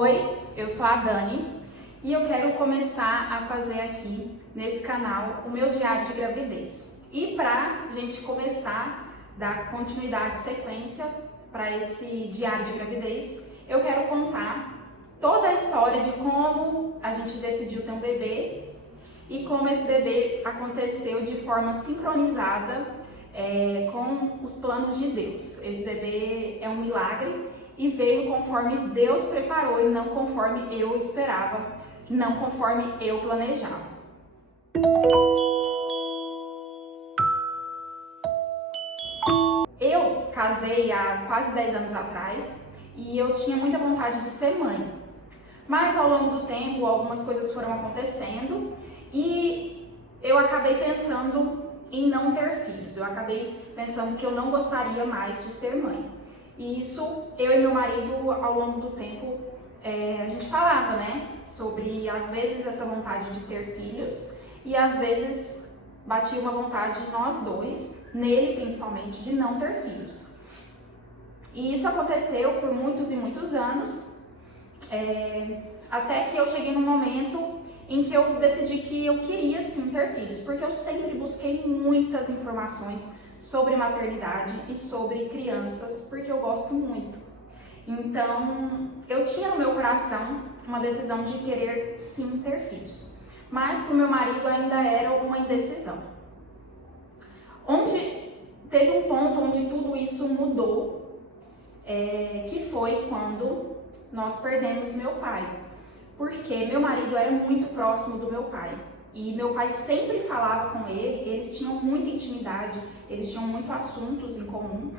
Oi, eu sou a Dani e eu quero começar a fazer aqui nesse canal o meu diário de gravidez. E para a gente começar a dar continuidade, sequência para esse diário de gravidez, eu quero contar toda a história de como a gente decidiu ter um bebê e como esse bebê aconteceu de forma sincronizada com os planos de Deus. Esse bebê é um milagre e veio conforme Deus preparou e não conforme eu esperava, não conforme eu planejava. Eu casei há quase 10 anos atrás e eu tinha muita vontade de ser mãe. Mas ao longo do tempo algumas coisas foram acontecendo e eu acabei pensando em não ter filhos. Eu acabei pensando que eu não gostaria mais de ser mãe. E isso, eu e meu marido, ao longo do tempo, a gente falava, né? Sobre, às vezes, essa vontade de ter filhos e, às vezes, batia uma vontade de nós dois, nele principalmente, de não ter filhos. E isso aconteceu por muitos e muitos anos, até que eu cheguei num momento em que eu decidi que eu queria sim ter filhos, porque eu sempre busquei muitas informações sobre maternidade e sobre crianças, porque eu gosto muito. Então, eu tinha no meu coração uma decisão de querer sim ter filhos, mas para o meu marido ainda era uma indecisão. Teve um ponto onde tudo isso mudou, que foi quando nós perdemos meu pai, porque meu marido era muito próximo do meu pai. E meu pai sempre falava com ele, eles tinham muita intimidade, eles tinham muitos assuntos em comum.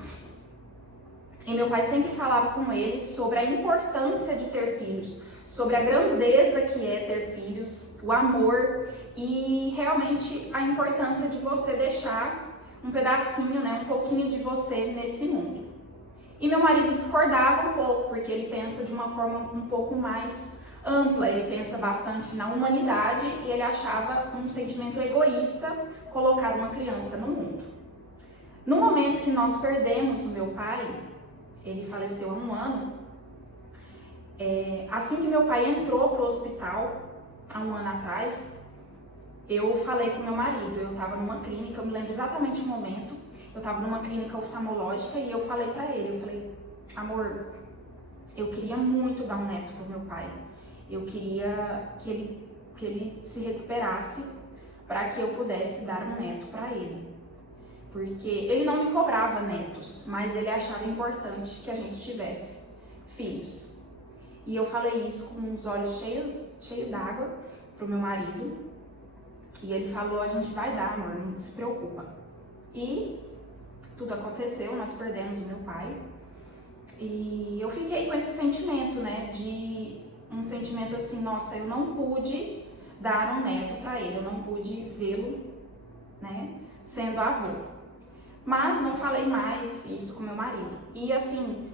E meu pai sempre falava com ele sobre a importância de ter filhos, sobre a grandeza que é ter filhos, o amor e realmente a importância de você deixar um pedacinho, né, um pouquinho de você nesse mundo. E meu marido discordava um pouco, porque ele pensa de uma forma um pouco mais ampla, ele pensa bastante na humanidade e ele achava um sentimento egoísta colocar uma criança no mundo. No momento que nós perdemos o meu pai, ele faleceu há 1 ano, assim que meu pai entrou para o hospital, há 1 ano atrás, eu falei com meu marido, eu estava numa clínica, eu me lembro exatamente o momento, eu estava numa clínica oftalmológica e eu falei para ele, eu falei, amor, eu queria muito dar um neto pro meu pai. Eu queria que ele se recuperasse para que eu pudesse dar um neto para ele. Porque ele não me cobrava netos, mas ele achava importante que a gente tivesse filhos. E eu falei isso com os olhos cheios d'água pro meu marido. E ele falou, a gente vai dar, amor, não se preocupa. E tudo aconteceu, nós perdemos o meu pai. E eu fiquei com esse sentimento, né, um sentimento assim, nossa, eu não pude dar um neto para ele, eu não pude vê-lo, né, sendo avô. Mas não falei mais isso com meu marido. E assim,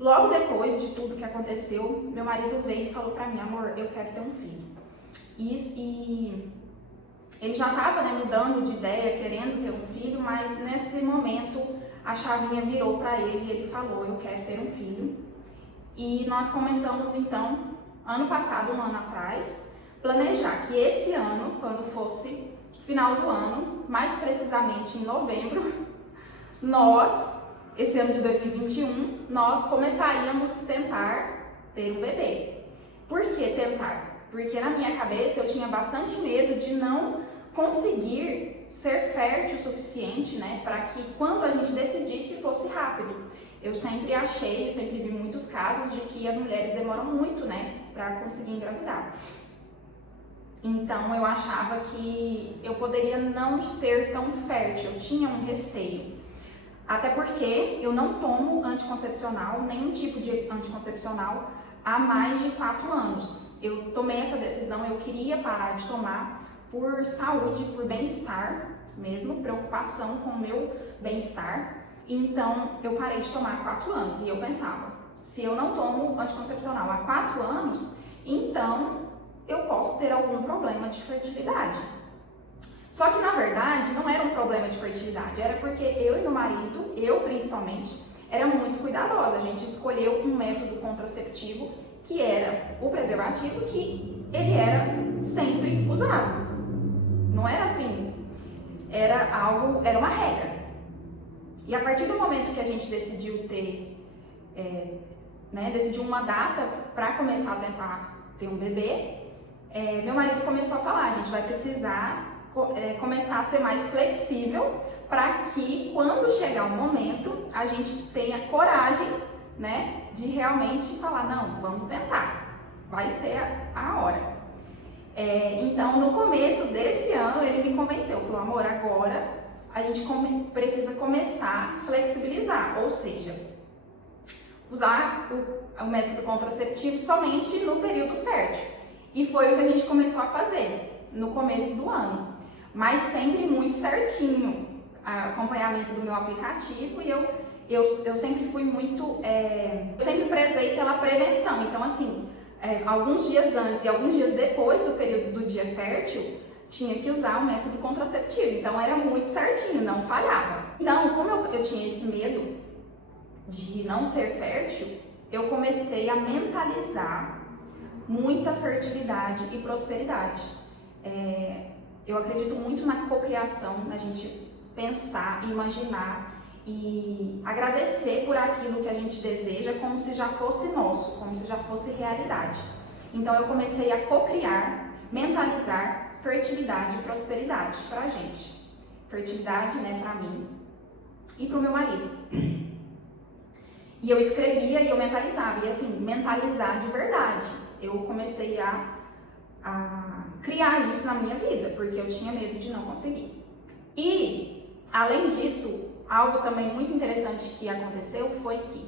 logo depois de tudo que aconteceu, meu marido veio e falou para mim, amor, eu quero ter um filho. E ele já estava, né, mudando de ideia, querendo ter um filho, mas nesse momento a chavinha virou para ele e ele falou, eu quero ter um filho. E nós começamos então, ano passado, 1 ano atrás, planejar que esse ano, quando fosse final do ano, mais precisamente em novembro, esse ano de 2021, nós começaríamos a tentar ter um bebê. Por que tentar? Porque na minha cabeça eu tinha bastante medo de não conseguir ser fértil o suficiente, né, para que quando a gente decidisse fosse rápido. Eu sempre vi muitos casos de que as mulheres demoram muito, né, para conseguir engravidar. Então eu achava que eu poderia não ser tão fértil, eu tinha um receio. Até porque eu não tomo anticoncepcional, nenhum tipo de anticoncepcional, há mais de 4 anos. Eu tomei essa decisão, eu queria parar de tomar por saúde, por bem-estar mesmo, preocupação com o meu bem-estar. Então, eu parei de tomar há 4 anos e eu pensava, se eu não tomo anticoncepcional há 4 anos, então eu posso ter algum problema de fertilidade. Só que, na verdade, não era um problema de fertilidade, era porque eu e meu marido, eu principalmente, era muito cuidadosa. A gente escolheu um método contraceptivo que era o preservativo, que ele era sempre usado. Não era assim, era uma regra. E a partir do momento que a gente decidiu decidiu uma data para começar a tentar ter um bebê, meu marido começou a falar, a gente vai precisar começar a ser mais flexível para que quando chegar o momento a gente tenha coragem, né, de realmente falar, não, vamos tentar, vai ser a hora. Então no começo desse ano ele me convenceu, falou, amor, agora a gente precisa começar a flexibilizar, ou seja, usar o método contraceptivo somente no período fértil. E foi o que a gente começou a fazer no começo do ano, mas sempre muito certinho, acompanhamento do meu aplicativo, e eu sempre fui muito, sempre prezei pela prevenção. Então assim, alguns dias antes e alguns dias depois do período do dia fértil, tinha que usar o método contraceptivo, então era muito certinho, não falhava. Então, como eu tinha esse medo de não ser fértil, eu comecei a mentalizar muita fertilidade e prosperidade. Eu acredito muito na cocriação, na gente pensar, imaginar e agradecer por aquilo que a gente deseja como se já fosse nosso, como se já fosse realidade. Então eu comecei a cocriar, mentalizar fertilidade e prosperidade pra gente. Fertilidade, né, pra mim e pro meu marido. E eu escrevia e eu mentalizava, e assim, mentalizar de verdade. Eu comecei a criar isso na minha vida, porque eu tinha medo de não conseguir. E, além disso, algo também muito interessante que aconteceu foi que,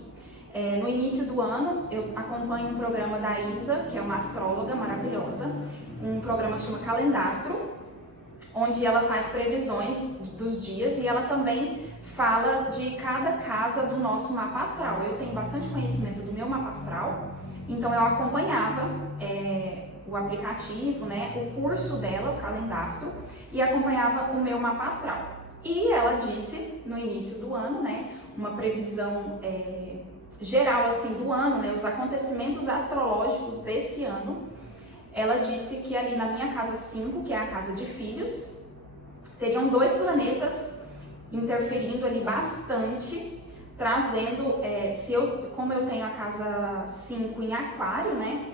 no início do ano, eu acompanho um programa da Isa, que é uma astróloga maravilhosa, um programa que chama Calendastro, onde ela faz previsões dos dias e ela também fala de cada casa do nosso mapa astral. Eu tenho bastante conhecimento do meu mapa astral, então eu acompanhava o aplicativo, né, o curso dela, o Calendastro, e acompanhava o meu mapa astral. E ela disse no início do ano, né, uma previsão geral assim do ano, né, os acontecimentos astrológicos desse ano. Ela disse que ali na minha casa 5, que é a casa de filhos, teriam 2 planetas interferindo ali bastante, trazendo, como eu tenho a casa 5 em aquário, né?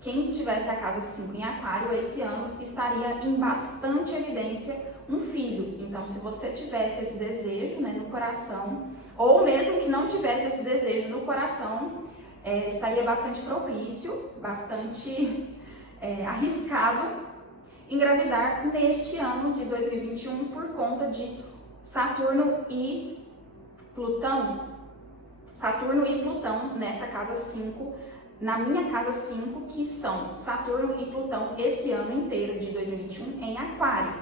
Quem tivesse a casa 5 em aquário esse ano estaria em bastante evidência um filho. Então, se você tivesse esse desejo, né, no coração, ou mesmo que não tivesse esse desejo no coração, estaria bastante propício, bastante arriscado engravidar neste ano de 2021 por conta de Saturno e Plutão. Saturno e Plutão nessa casa 5, na minha casa 5, que são Saturno e Plutão esse ano inteiro de 2021 em aquário.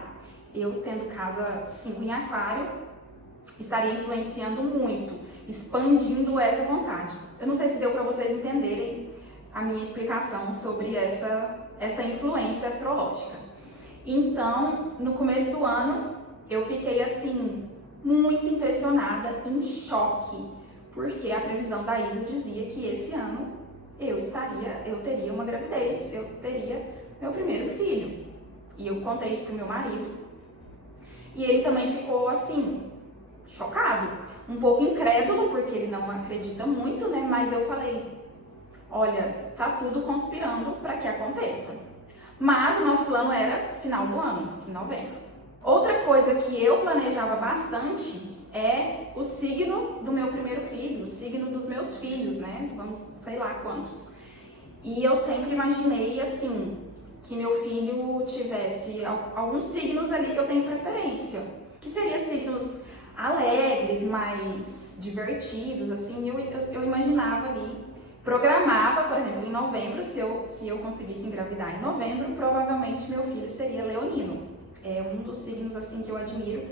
Eu tendo casa 5 em aquário, estaria influenciando muito, expandindo essa vontade. Eu não sei se deu para vocês entenderem a minha explicação sobre essa influência astrológica. Então, no começo do ano, eu fiquei assim, muito impressionada, em choque, porque a previsão da Isa dizia que esse ano eu teria uma gravidez, eu teria meu primeiro filho. E eu contei isso pro meu marido. E ele também ficou assim, chocado, um pouco incrédulo, porque ele não acredita muito, né? Mas eu falei, olha, tá tudo conspirando para que aconteça. Mas o nosso plano era final do ano, em novembro. Outra coisa que eu planejava bastante é o signo do meu primeiro filho, o signo dos meus filhos, né? Vamos, sei lá quantos. E eu sempre imaginei, assim, que meu filho tivesse alguns signos ali que eu tenho preferência. Que seriam signos alegres, mais divertidos, assim. Eu imaginava ali, programava, por exemplo, em novembro, se eu conseguisse engravidar em novembro, provavelmente meu filho seria leonino. É um dos signos, assim, que eu admiro,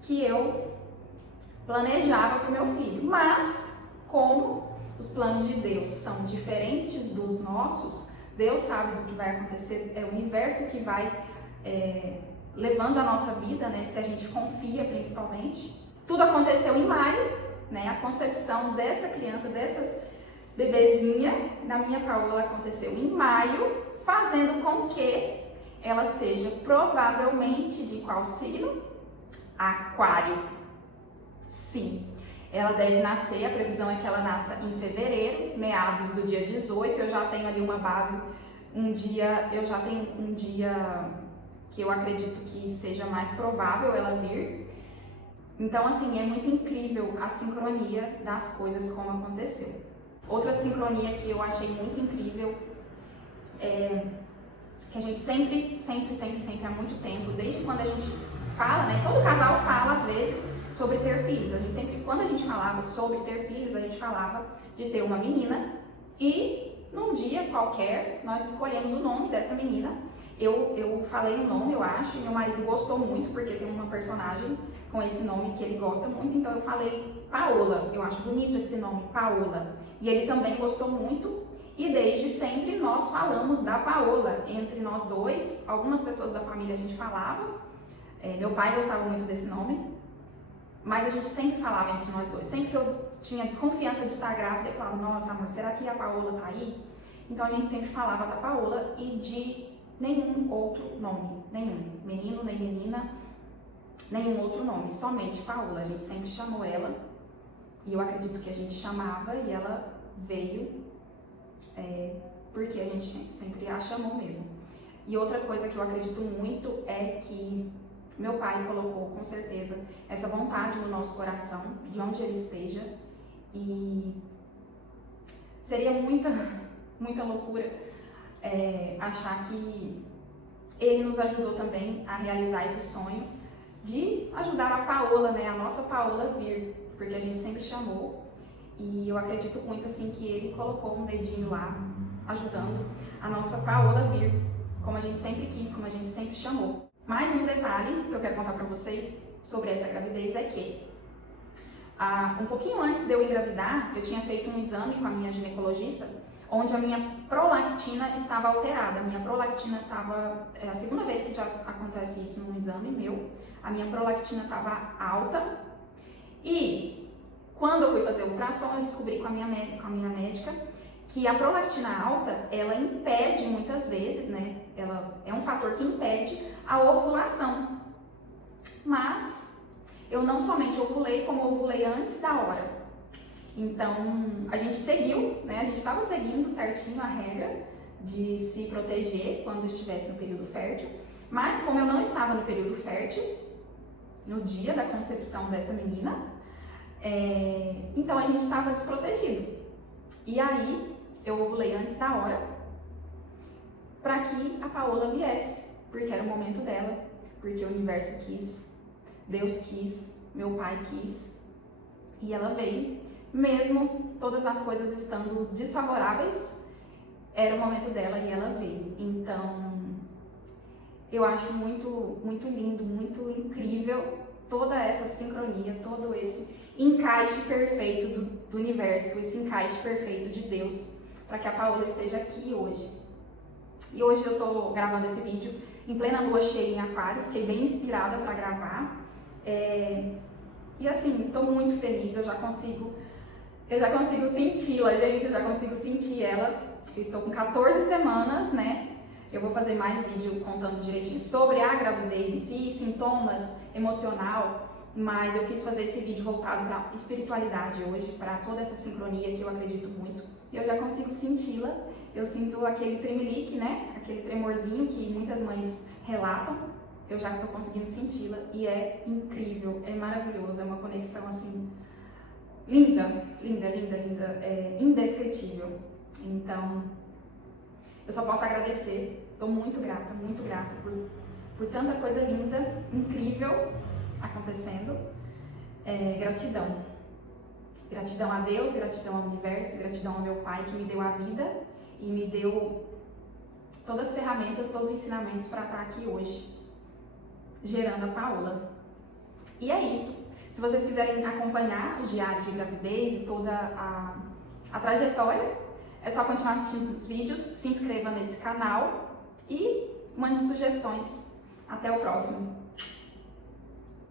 que eu planejava para o meu filho. Mas, como os planos de Deus são diferentes dos nossos, Deus sabe do que vai acontecer, é o universo que vai levando a nossa vida, né? Se a gente confia, principalmente. Tudo aconteceu em maio, né? A concepção dessa criança, dessa bebezinha, da minha Paola, aconteceu em maio, fazendo com que ela seja provavelmente de qual signo? Aquário. Sim, ela deve nascer, a previsão é que ela nasça em fevereiro, meados do dia 18, eu já tenho ali uma base, eu já tenho um dia que eu acredito que seja mais provável ela vir. Então, assim, é muito incrível a sincronia das coisas como aconteceu. Outra sincronia que eu achei muito incrível é que a gente sempre, há muito tempo, desde quando a gente fala, né? Todo casal fala, às vezes, sobre ter filhos. A gente sempre, quando a gente falava sobre ter filhos, a gente falava de ter uma menina e num dia qualquer nós escolhemos o nome dessa menina. Eu falei o nome, eu acho, e meu marido gostou muito, porque tem uma personagem com esse nome que ele gosta muito, então eu falei Paola. Eu acho bonito esse nome, Paola. E ele também gostou muito. E desde sempre nós falamos da Paola, entre nós dois. Algumas pessoas da família a gente falava, meu pai gostava muito desse nome, mas a gente sempre falava entre nós dois. Sempre que eu tinha desconfiança de estar grávida, eu falava, nossa amor, será que a Paola tá aí? Então a gente sempre falava da Paola e de nenhum outro nome, nenhum, menino, nem menina, nenhum outro nome, somente Paola. A gente sempre chamou ela, e eu acredito que a gente chamava e ela veio porque a gente sempre a chamou mesmo. E outra coisa que eu acredito muito é que meu pai colocou com certeza essa vontade no nosso coração, de onde ele esteja, e seria muita loucura achar que ele nos ajudou também a realizar esse sonho de ajudar a Paola, né, a nossa Paola vir, porque a gente sempre chamou. E eu acredito muito assim que ele colocou um dedinho lá, ajudando a nossa Paola vir, como a gente sempre quis, como a gente sempre chamou. Mais um detalhe que eu quero contar pra vocês sobre essa gravidez é que um pouquinho antes de eu engravidar, eu tinha feito um exame com a minha ginecologista, onde a minha prolactina estava alterada. A minha prolactina estava, é a segunda vez que já acontece isso num exame meu, a minha prolactina estava alta, e quando eu fui fazer o ultrassom, eu descobri com a minha médica que a prolactina alta, ela impede muitas vezes, né? Ela é um fator que impede a ovulação. Mas eu não somente ovulei, como ovulei antes da hora. Então, a gente seguiu, né? A gente estava seguindo certinho a regra de se proteger quando estivesse no período fértil. Mas como eu não estava no período fértil, no dia da concepção dessa menina, então a gente estava desprotegido. E aí eu ovulei antes da hora para que a Paola viesse, porque era o momento dela, porque o universo quis, Deus quis, meu pai quis, e ela veio. Mesmo todas as coisas estando desfavoráveis, era o momento dela e ela veio. Então eu acho muito lindo, muito incrível toda essa sincronia, todo esse encaixe perfeito do universo, esse encaixe perfeito de Deus, para que a Paola esteja aqui hoje. E hoje eu tô gravando esse vídeo em plena lua cheia em Aquário, fiquei bem inspirada para gravar. E assim, tô muito feliz, eu já consigo senti-la, gente, eu já consigo sentir ela. Eu estou com 14 semanas, né? Eu vou fazer mais vídeo contando direitinho sobre a gravidez em si, sintomas, emocional, mas eu quis fazer esse vídeo voltado para espiritualidade hoje, para toda essa sincronia que eu acredito muito. Eu já consigo senti-la, eu sinto aquele tremelique, né? Aquele tremorzinho que muitas mães relatam, eu já estou conseguindo senti-la e é incrível, é maravilhoso, é uma conexão assim linda, é indescritível. Então, eu só posso agradecer, estou muito grata por tanta coisa linda, incrível acontecendo. Gratidão. Gratidão a Deus, gratidão ao universo, gratidão ao meu pai que me deu a vida e me deu todas as ferramentas, todos os ensinamentos para estar aqui hoje, gerando a Paola. E é isso. Se vocês quiserem acompanhar os diários de gravidez e toda a trajetória, é só continuar assistindo os vídeos, se inscreva nesse canal e mande sugestões. Até o próximo!